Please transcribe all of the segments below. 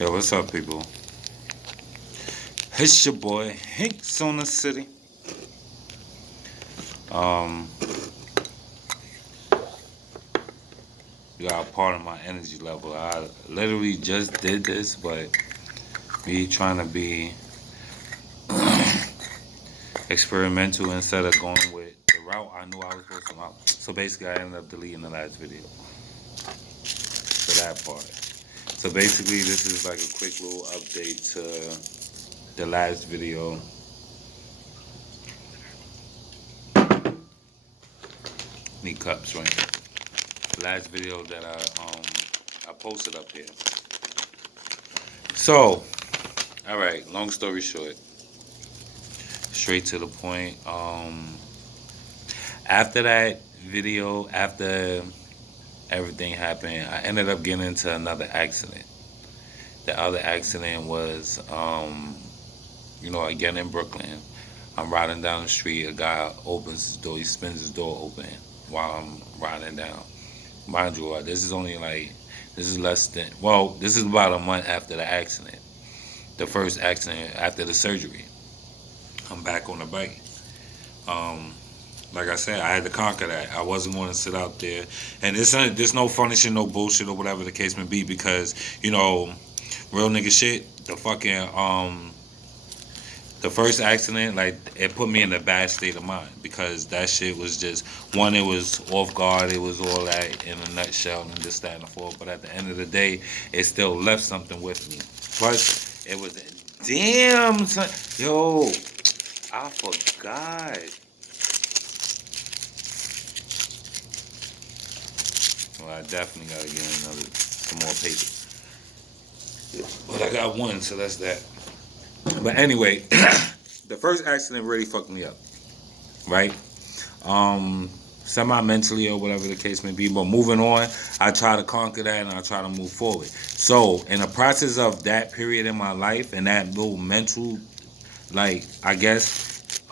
Yo, what's up, people? It's your boy Hinks on the city. Um, you got a part of my energy level. I literally just did this, but me trying to be experimental instead of going with the route I knew I was supposed to go. So basically, I ended up deleting the last video for that part. So basically, this is like a quick little update to the last video. Need cups, right? The last video that I posted up here. So, all right. Long story short, straight to the point. After that video, after everything happened, I ended up getting into another accident. The other accident was, again in Brooklyn. I'm riding down the street. A guy opens his door. He spins his door open while I'm riding down. Mind you, this is less than, this is about a month after the accident. The first accident after the surgery. I'm back on the bike. Um, like I said, I had to conquer that. I wasn't going to sit out there, and there's no funny shit, no bullshit, or whatever the case may be, because real nigga shit. The first accident, like, it put me in a bad state of mind because that shit was just one. It was off guard. It was all that in a nutshell and this, that, and the fourth. But at the end of the day, it still left something with me. Plus, it was damn son. Yo, I forgot. Well, I definitely gotta get some more paper. But I got one, so that's that. But anyway, the first accident really fucked me up, right? Semi mentally or whatever the case may be. But moving on, I try to conquer that and I try to move forward. So in the process of that period in my life and that little mental, like, I guess,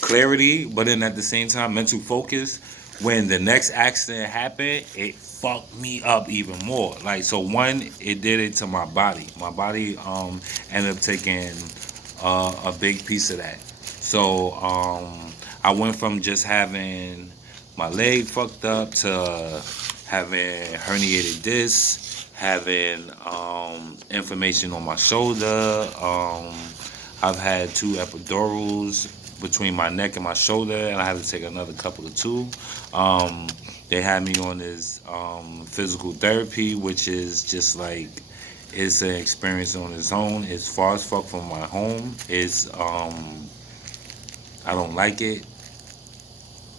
clarity, but then at the same time mental focus, when the next accident happened, it fucked me up even more. Like, so one, it did it to my body. My body ended up taking a big piece of that. So I went from just having my leg fucked up to having herniated discs, having inflammation on my shoulder. I've had two epidurals between my neck and my shoulder, and I had to take another couple of two. They had me on this physical therapy, which is just like, it's an experience on its own. It's far as fuck from my home. It's I don't like it.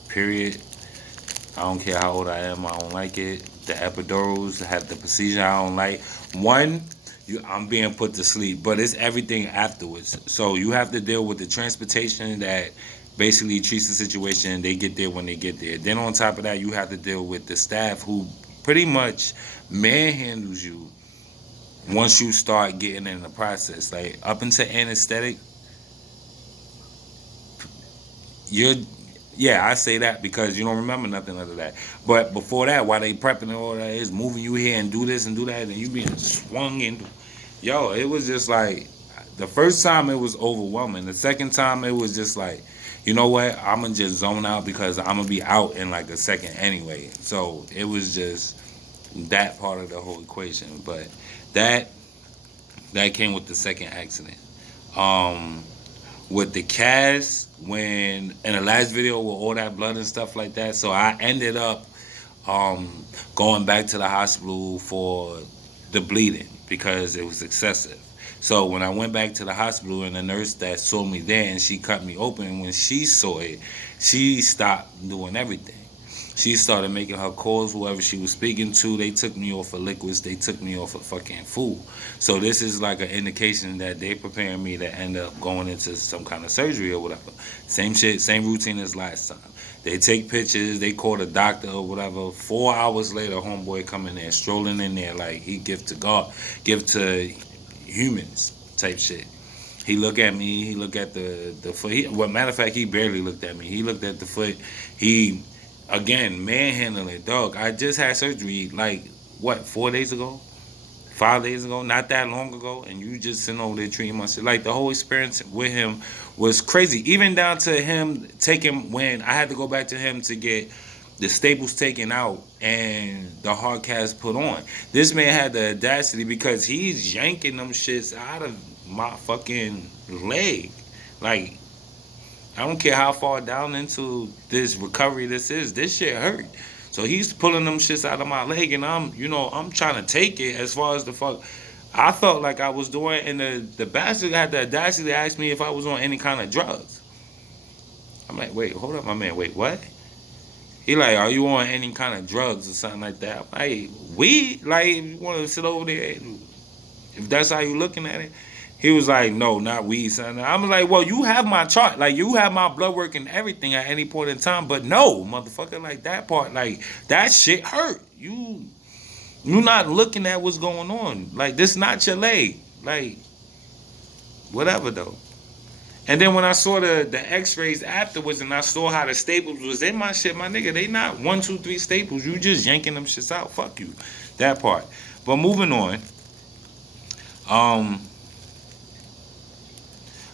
Period. I don't care how old I am. I don't like it. The epidurals, have the procedure. I don't like. One, I'm being put to sleep, but it's everything afterwards. So you have to deal with the transportation that basically treats the situation. They get there when they get there. Then on top of that, you have to deal with the staff who pretty much manhandles you once you start getting in the process. Like, up until anesthetic, you're, yeah, I say that because you don't remember nothing other that. But before that, while they prepping and all that, is moving you here and do this and do that, and you being swung into, yo, it was just like, the first time it was overwhelming. The second time it was just like, you know what, I'm gonna just zone out because I'm gonna be out in like a second anyway. So it was just that part of the whole equation. But that that came with the second accident. Um, with the cast, when in the last video with all that blood and stuff like that, so I ended up going back to the hospital for the bleeding because it was excessive. So when I went back to the hospital, and the nurse that saw me there and she cut me open, when she saw it, she stopped doing everything. She started making her calls, whoever she was speaking to. They took me off of liquids. They took me off of fucking food. So this is like an indication that they preparing me to end up going into some kind of surgery or whatever. Same shit, same routine as last time. They take pictures. They call the doctor or whatever. 4 hours later, homeboy come in there, strolling in there like he give to God, give to humans type shit. He look at me. He look at the foot. Well, matter of fact, he barely looked at me. He looked at the foot. He Again, manhandling, dog. I just had surgery like what, 4 days ago, 5 days ago, not that long ago, and you just sitting over there treating my shit. Like the whole experience with him was crazy. Even down to him taking when I had to go back to him to get the staples taken out and the hard cast put on. This man had the audacity because he's yanking them shits out of my fucking leg. Like I don't care how far down into this recovery this is. This shit hurt. So he's pulling them shits out of my leg, and I'm trying to take it as far as the fuck. I felt like I was doing, and the bastard had the audacity to ask me if I was on any kind of drugs. I'm like, wait, hold up, my man, wait, what? He like, are you on any kind of drugs or something like that? I'm like, weed? Like, if you want to sit over there, if that's how you looking at it. He was like, no, not weed, son. I'm like, well, you have my chart. Like, you have my blood work and everything at any point in time. But no, motherfucker, like, that part, like, that shit hurt. You not looking at what's going on. Like, this not your leg. Like, whatever, though. And then when I saw the x-rays afterwards and I saw how the staples was in my shit, my nigga, they not 1, 2, 3 staples. You just yanking them shits out. Fuck you. That part. But moving on.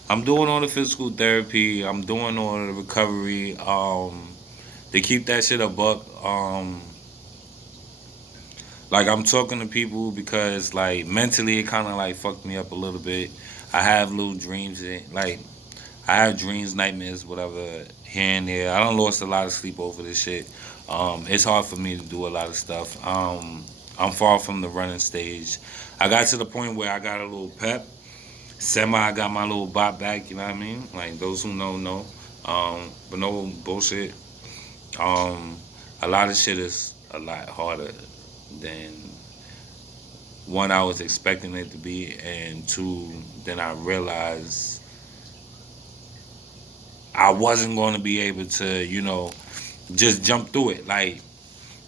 I'm doing all the physical therapy. I'm doing all the recovery. To keep that shit a buck. Like I'm talking to people because like mentally it kind of like fucked me up a little bit. I have little dreams. Like I have dreams, nightmares, whatever, here and there. I don't lost a lot of sleep over this shit. It's hard for me to do a lot of stuff. I'm far from the running stage. I got to the point where I got a little pep. I got my little bop back, you know what I mean? Like those who know. But no bullshit. A lot of shit is a lot harder than one I was expecting it to be, and two, then I realized I wasn't going to be able to, just jump through it. Like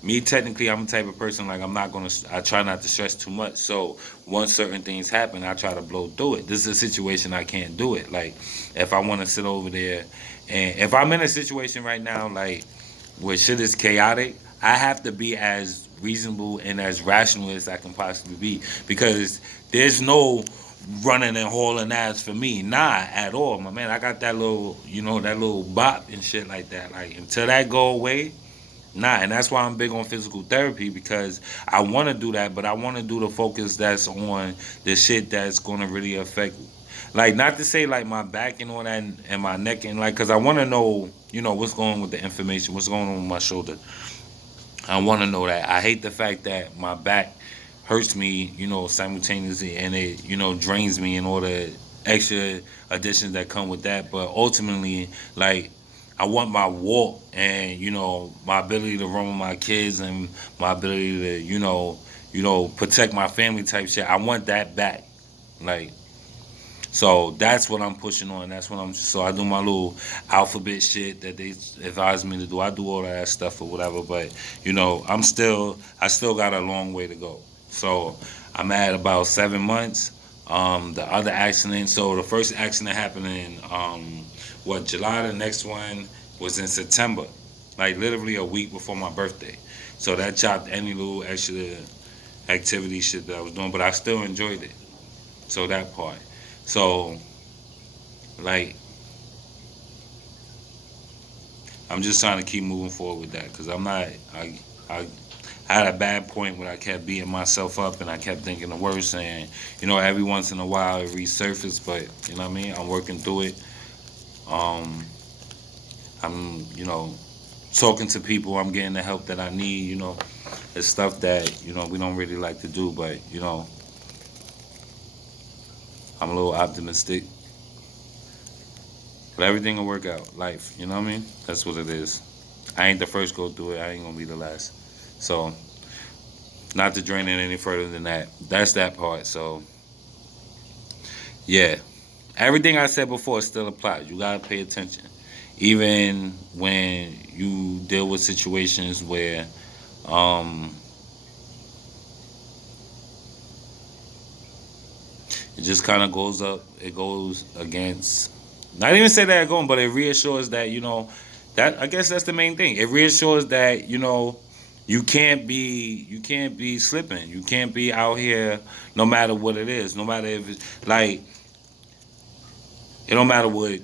me, technically, I'm the type of person like I try not to stress too much. So once certain things happen, I try to blow through it. This is a situation I can't do it. Like if I want to sit over there, and if I'm in a situation right now, like where shit is chaotic, I have to be as reasonable and as rational as I can possibly be because there's no running and hauling ass for me. Nah, at all, my man. I got that little, that little bop and shit like that. Like until that go away, nah. And that's why I'm big on physical therapy because I want to do that, but I want to do the focus that's on the shit that's going to really affect. Like not to say like my back and all that and my neck and like, cause I want to know, what's going on with the information, what's going on with my shoulder. I want to know that. I hate the fact that my back hurts me, simultaneously, and it, drains me and all the extra additions that come with that. But ultimately, like, I want my walk and, my ability to run with my kids and my ability to, protect my family type shit. I want that back. Like, so that's what I'm pushing on. So I do my little alphabet shit that they advise me to do. I do all of that stuff or whatever, but I still got a long way to go. So I'm at about 7 months. The other accident, so the first accident happened in July. The next one was in September, like literally a week before my birthday. So that chopped any little extra activity shit that I was doing, but I still enjoyed it. So that part. So, like, I'm just trying to keep moving forward with that because I'm not. I had a bad point when I kept beating myself up and I kept thinking the worst. And every once in a while it resurfaced, but you know what I mean. I'm working through it. I'm talking to people. I'm getting the help that I need. It's stuff that we don't really like to do, but I'm a little optimistic. But everything will work out. Life, you know what I mean? That's what it is. I ain't the first to go through it. I ain't gonna be the last. So, not to drain it any further than that. That's that part. So, yeah. Everything I said before still applies. You gotta pay attention. Even when you deal with situations where it just kind of goes up. It goes against. Not even say that but it reassures that that I guess that's the main thing. It reassures that You can't be slipping. You can't be out here no matter what it is. No matter if it's like it don't matter what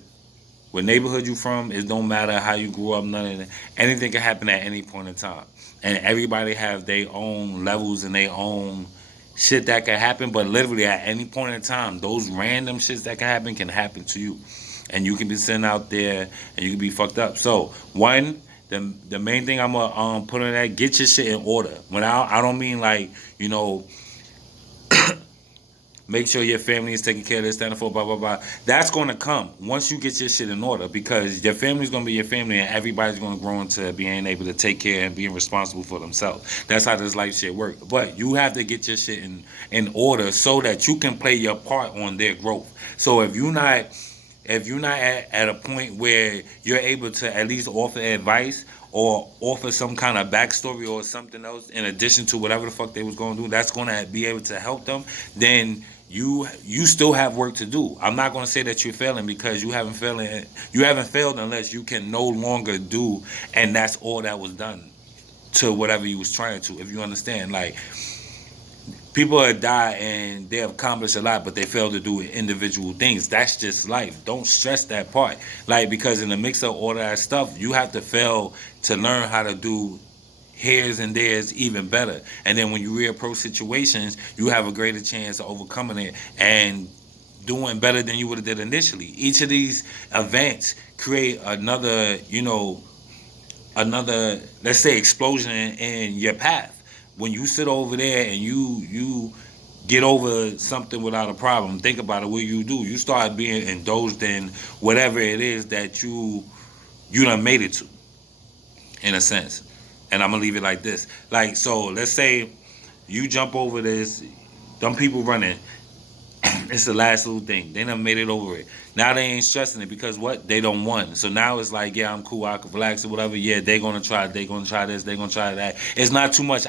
neighborhood you from. It don't matter how you grew up. None of that. Anything can happen at any point in time, and everybody have their own levels and their own shit that can happen. But literally at any point in time, those random shits that can happen to you, and you can be sitting out there and you can be fucked up. So one. The main thing I'm gonna put on that, get your shit in order. When I don't mean like, you know, make sure your family is taking care of this, stand for blah blah blah. That's gonna come once you get your shit in order, because your family's gonna be your family, and everybody's gonna grow into being able to take care and being responsible for themselves. That's how this life shit works. But you have to get your shit in order so that you can play your part on their growth. So if you're not at a point where you're able to at least offer advice or offer some kind of backstory or something else in addition to whatever the fuck they was going to do, that's going to be able to help them, then you still have work to do. I'm not going to say that you're failing, because you haven't failed unless you can no longer do, and that's all that was done to whatever you was trying to. If you understand, like, people have died and they have accomplished a lot, but they fail to do individual things. That's just life. Don't stress that part. Like, because in the mix of all that stuff, you have to fail to learn how to do here's and there's even better. And then when you reapproach situations, you have a greater chance of overcoming it and doing better than you would have did initially. Each of these events create another, let's say, explosion in your path. When you sit over there and you get over something without a problem, think about it. What you start being indulged in whatever it is that you done made it to, in a sense. And I'm gonna leave it like this. Like, so let's say you jump over this, them people running. It's the last little thing. They done made it over it. Now they ain't stressing it, because what? They don't won. So now it's like, yeah, I'm cool, I can relax or whatever. Yeah, they gonna try this, they gonna try that. It's not too much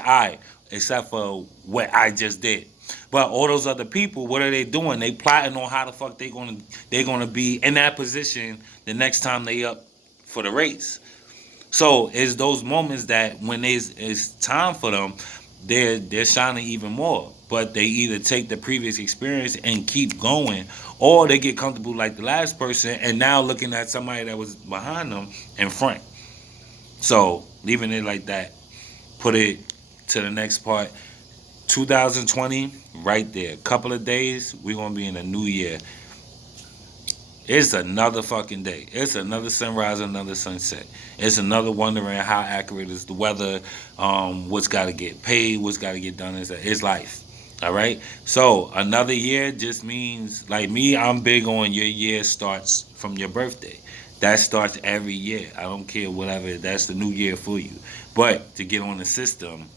except for what I just did. But all those other people, what are they doing? They plotting on how the fuck they gonna be in that position the next time they up for the race. So it's those moments that when it's time for them, they're shining even more. But they either take the previous experience and keep going, or they get comfortable like the last person and now looking at somebody that was behind them in front. So leaving it like that, put it to the next part. 2020, right there. Couple of days, we're gonna be in a new year. It's another fucking day. It's another sunrise, another sunset. It's another wondering how accurate is the weather, what's got to get paid, what's got to get done. It's life. All right. So another year just means, like me, I'm big on your year starts from your birthday. That starts every year. I don't care whatever. That's the new year for you. But to get on the system,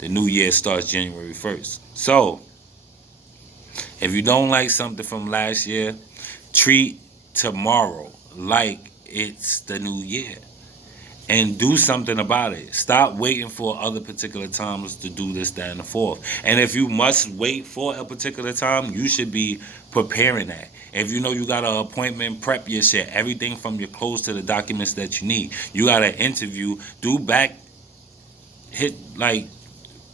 the new year starts January 1st. So if you don't like something from last year, treat tomorrow like it's the new year and do something about it. Stop waiting for other particular times to do this, that, and the fourth. And if you must wait for a particular time, you should be preparing that. If you know you got an appointment, prep your shit. Everything from your clothes to the documents that you need. You got an interview, hit like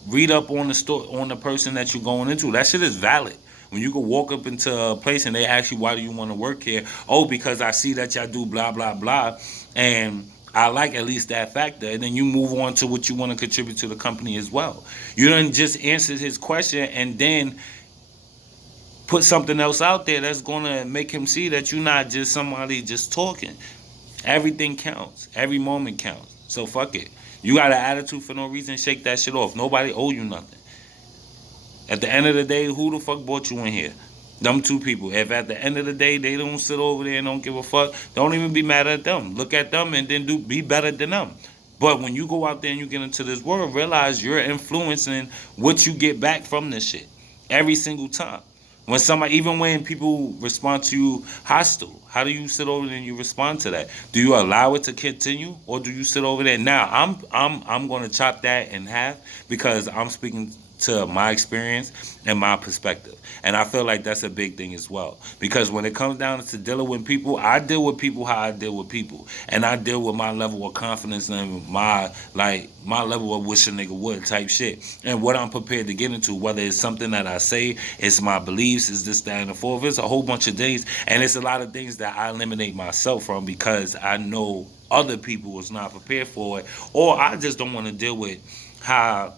read up on the person that you're going into. That shit is valid. When you can walk up into a place and they ask you, why do you want to work here? Oh, because I see that y'all do blah blah blah, and I like at least that factor. And then you move on to what you want to contribute to the company as well. You don't just answer his question and then put something else out there that's gonna make him see that you're not just somebody just talking. Everything counts. Every moment counts. So fuck it. You got an attitude for no reason, shake that shit off. Nobody owe you nothing. At the end of the day, who the fuck brought you in here? Them two people. If at the end of the day they don't sit over there and don't give a fuck, don't even be mad at them. Look at them and then be better than them. But when you go out there and you get into this world, realize you're influencing what you get back from this shit every single time. When somebody, even when people respond to you hostile, how do you sit over there and you respond to that? Do you allow it to continue, or do you sit over there? Now I'm going to chop that in half, because I'm speaking to my experience and my perspective. And I feel like that's a big thing as well. Because when it comes down to dealing with people, I deal with people how I deal with people. And I deal with my level of confidence and my level of wish a nigga would type shit. And what I'm prepared to get into, whether it's something that I say, it's my beliefs, is this, that, and the fourth. It's a whole bunch of things. And it's a lot of things that I eliminate myself from because I know other people was not prepared for it. Or I just don't want to deal with how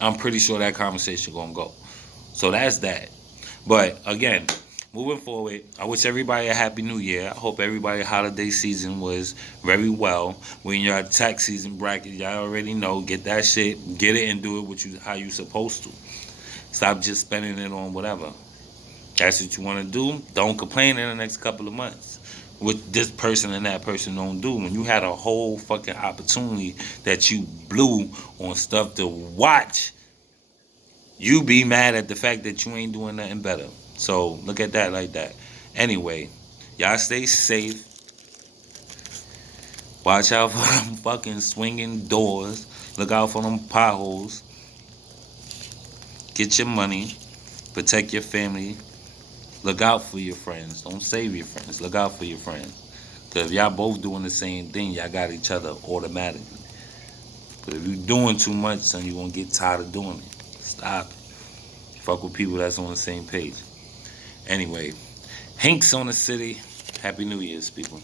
I'm pretty sure that conversation gonna go. So that's that. But again, moving forward, I wish everybody a happy new year. I hope everybody's holiday season was very well. When your tax season bracket, y'all already know, get that shit, get it and do it how you supposed to. Stop just spending it on whatever. That's what you want to do. Don't complain in the next couple of months. What this person and that person don't do. When you had a whole fucking opportunity that you blew on stuff to watch, you be mad at the fact that you ain't doing nothing better. So look at that like that. Anyway, y'all stay safe. Watch out for them fucking swinging doors. Look out for them potholes. Get your money. Protect your family. Look out for your friends. Don't save your friends. Look out for your friends. Because if y'all both doing the same thing, y'all got each other automatically. But if you doing too much, son, you're going to get tired of doing it. Stop. Fuck with people that's on the same page. Anyway, Hanks on the city. Happy New Year's, people.